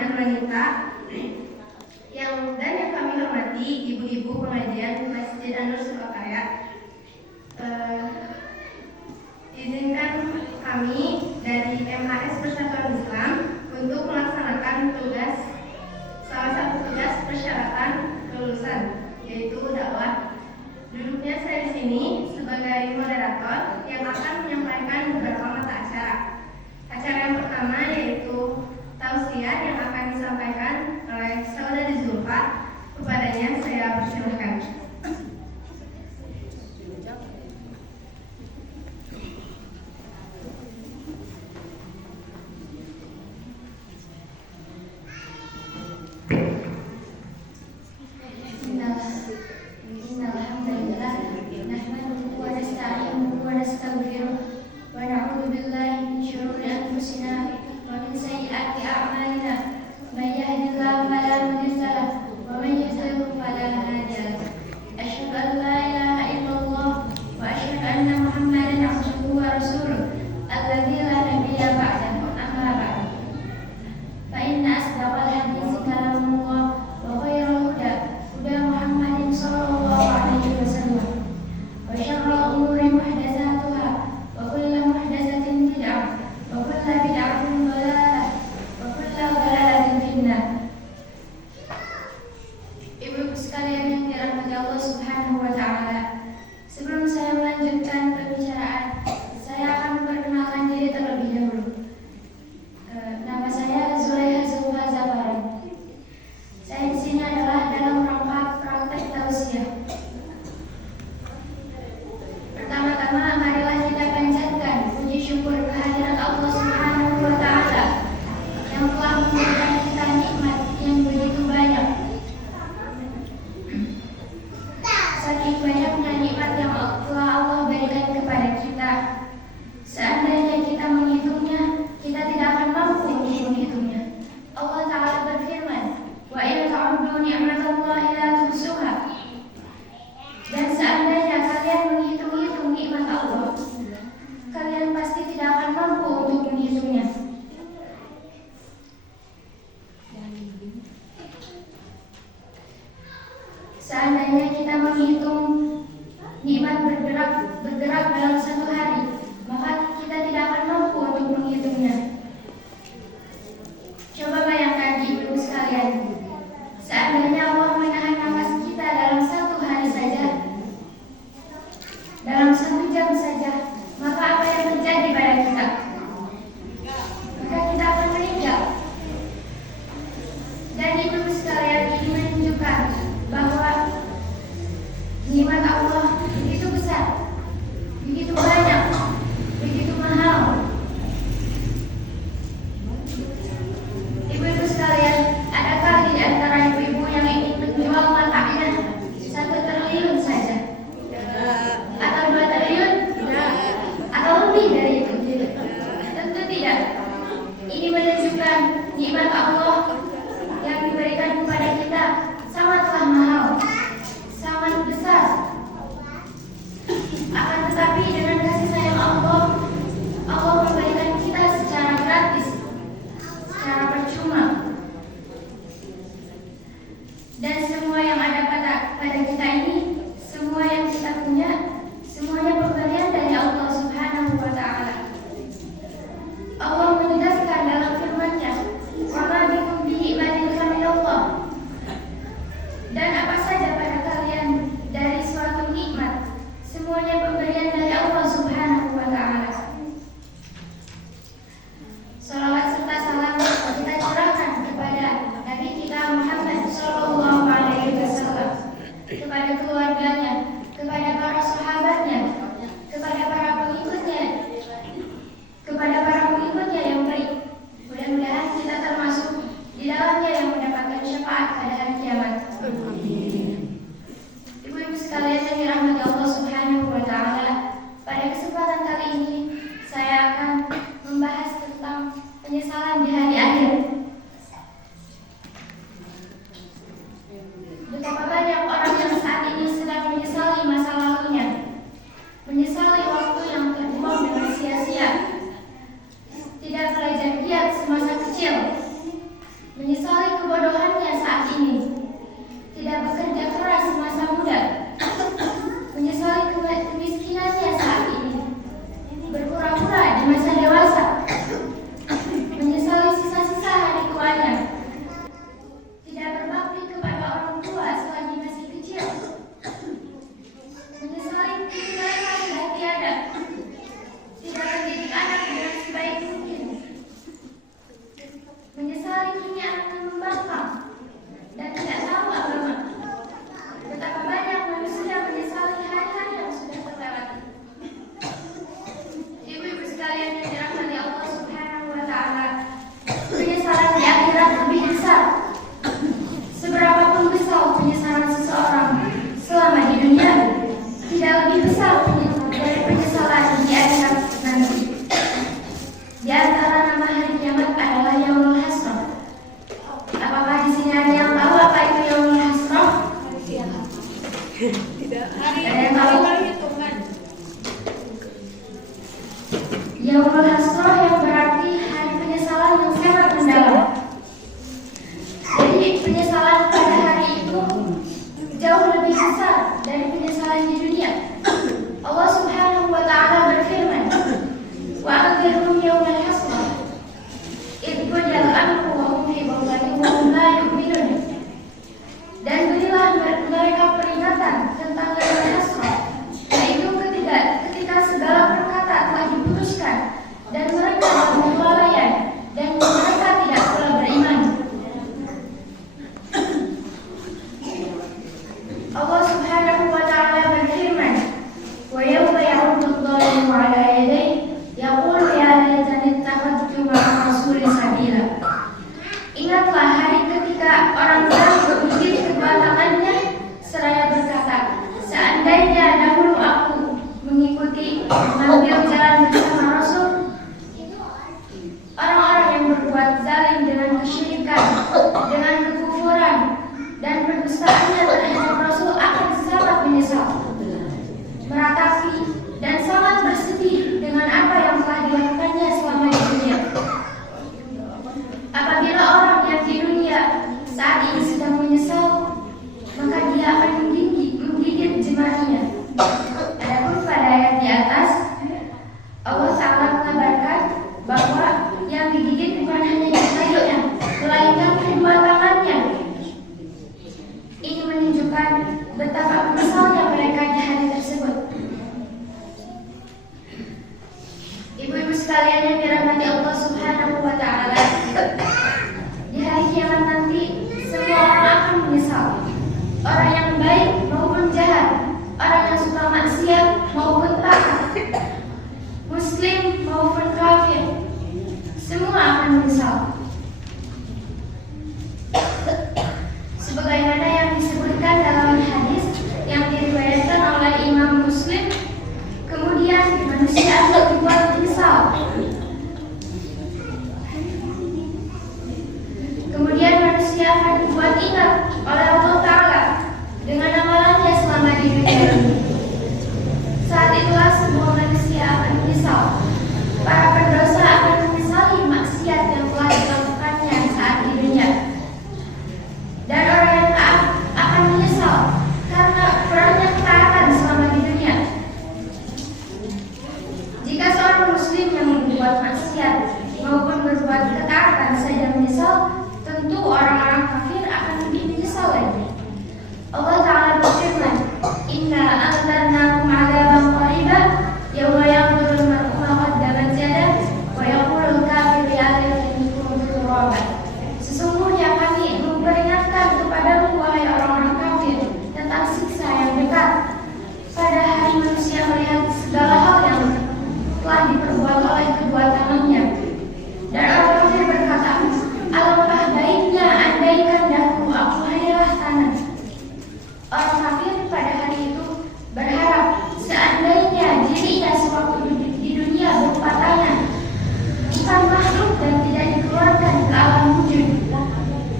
kebersamaan wanita dan yang kami hormati ibu-ibu pengajian Masjid An-Nur Surakarya. Izinkan kami dari MHS Persatuan Islam untuk melaksanakan salah satu tugas persyaratan kelulusan, yaitu dakwah. Duduknya saya di sini sebagai moderator yang akan menyampaikan beberapa mata acara. Acara yang pertama yaitu tausiah yang akan disampaikan oleh Saudari Zulfa. Kepadanya saya persilahkan. Seandainya kita menghitung nikmat bergerak dalam satu hari, maka kita tidak akan mampu untuk menghitungnya. Coba bayangkan ibu sekalian, seandainya Allah menahan nafas kita dalam satu hari saja, dalam 1 jam saja, maka apa yang terjadi pada kita? Maka kita akan meninggal. Dan ibu sekalian, ini menunjukkan bahwa nikmat Allah begitu besar, begitu banyak, begitu mahal. Ibu-ibu sekalian, adakah di antara ibu-ibu yang ingin menjual matanya 1 triliun saja? Atau 2 triliun? Atau lebih dari itu? Tentu tidak. Ini menunjukkan nikmat Allah yang diberikan menyesali kebodohannya saat ini, tidak bekerja keras semasa muda, menyesali kemiskinannya saat ini, berpura-pura di masa dewasa, menyesali sisa-sisa hari tuanya, tidak berbakti kepada orang tua selagi masih kecil, menyesali kehilangan sudah tiada, tidak mendidik anak dengan sebaik mungkin, menyesali punya anak yang membangkang dan tidak tahu agama. Betapa banyak manusia menyesali hari-hari yang sudah terlewati. Ibu-ibu sekalian yang dirahmati Allah Subhanahu wa Ta'ala, penyesalan di akhirat lebih besar. Seberapapun besar penyesalan seseorang selama di dunia, tidak lebih besar dari penyesalan di akhirat nanti. Di antara nama hari kiamat adalah Yaumul Hasrah. Apakah di sini ada yang tahu apa itu Yaumul Hasrah? Tidak. Ada yang tahu? Yaumul Hasrah yang berarti hari penyesalan yang sangat mendalam. Jadi penyesalan pada hari itu jauh lebih besar dari penyesalan di dunia. Allah Subhanahu wa Ta'ala berfirman, "Wa anzirhum yawmal hasrah idh qudiyal amru wa hum fi ghaflatin wa hum la yu'minun." Dan berilah mereka peringatan tentang yaumul hasrah, yaitu ketika segala perkata telah diputuskan dan mereka dalam kelalaian dan mereka tidak pula beriman. Allah Subhanahu wa Ta'ala berfirman, "Wa yawma ya'uddu adh-dhalimu 'ala yadayhi yaqulu ya laitani ittakhadhtu ma'a rasuli sabila." Ingatlah hari ketika orang zalim menggigit kedua tangannya seraya berkata, "Seandainya dahulu aku mengambil jalan bersama Rasul." Orang-orang yang berbuat zalim dengan kesyirikan, dengan kekufuran dan pendustaannya terhadap Rasul akan sangat menyesal, meratapi dan sangat bersedih dengan apa yang telah dilakukannya selama di dunia. Apabila orang yang di dunia saat ini sedang menyesal, maka dia akan menggigit jemarinya. Adapun pada ayat di atas, Allah Ta'ala mengabarkan bahwa yang digigit bukan hanya jarinya, melainkan kedua tangannya. Ini menunjukkan betapa menyesal mereka di hari tersebut. Ibu-ibu sekalian yang dirahmati Allah Subhanahu wa Ta'ala, di hari kiamat nanti semua orang akan menyesal. Orang yang baik maupun jahat, orang yang suka maksiat maupun taat, muslim maupun kafir, semua akan menyesal. Sebagaimana yang disebutkan dalam hadis yang diriwayatkan oleh Imam Muslim, kemudian manusia akan dibuat menyesal. Kemudian manusia akan dibuat ingat oleh Allah Ta'ala dengan amalannya selama di dunia ini. Saat itulah semua manusia akan menyesal. Para pendosa akan menyesali maksiat yang telah dilakukannya saat di dunia. Dan orang yang taat akan menyesal karena kurangnya ketaatan selama di dunia. Jika seorang muslim yang berbuat maksiat maupun berbuat ketaatan saja menyesal, tentu orang-orang kafir akan lebih menyesal lagi. Allah Ta'ala berfirman, "Inna anzarnakum 'adzaban qariban yawma yanzurul mar'u ma qaddamat yadahu wa yaqulul kafiru ya laitani kuntu turaban." Sesungguhnya kami memperingatkan kepadamu wahai orang-orang kafir tentang siksa yang dekat pada hari manusia melihat segala hal yang telah diperbuat oleh kedua tangannya. Dan orang kafir berkata, "Alangkah baiknya andaikan dahulu aku hanyalah tanah." Orang kafir pada hari itu berharap seandainya dirinya sewaktu di dunia berupa tanah, bukan makhluk dan tidak dikeluarkan ke alam wujud.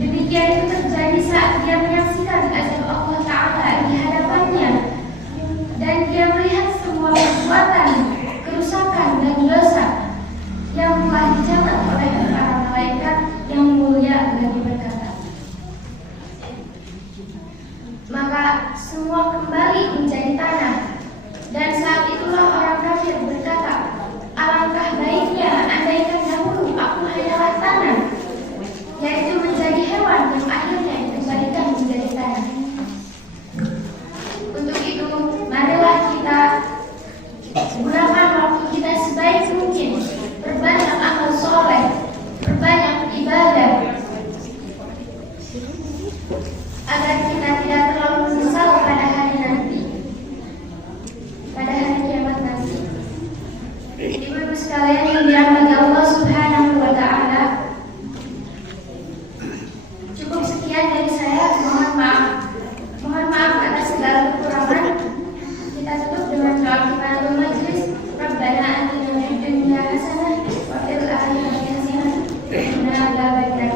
Demikian itu terjadi saat dia menyaksikan azab Allah Ta'ala di hadapannya, dan dia melihat semua perbuatan, kerusakan dan dosa yang telah dicatat oleh para malaikat yang mulia bagi mereka. semua kembali menjadi tanah. Dan saat itulah orang kafir berkata, alangkah baiknya andaikan dahulu aku hanyalah tanah, yaitu menjadi hewan yang akhirnya dikembalikan menjadi tanah. Untuk itu, marilah kita gunakan waktu kita sebaik mungkin, berbanyak amal soleh, berbanyak ibadah, agar kita tidak terlalu menyesal pada hari nanti, pada hari kiamat nanti. Ibu-ibu sekalian yang dirahmati Allah Subhanahu wa Ta'ala, cukup sekian dari saya. Mohon maaf atas segala kekurangan. Kita tutup dengan doa kifaratul majlis. Rabbana atina fid dunya hasanah wa fil akhirati hasanah wa qina adzabannar.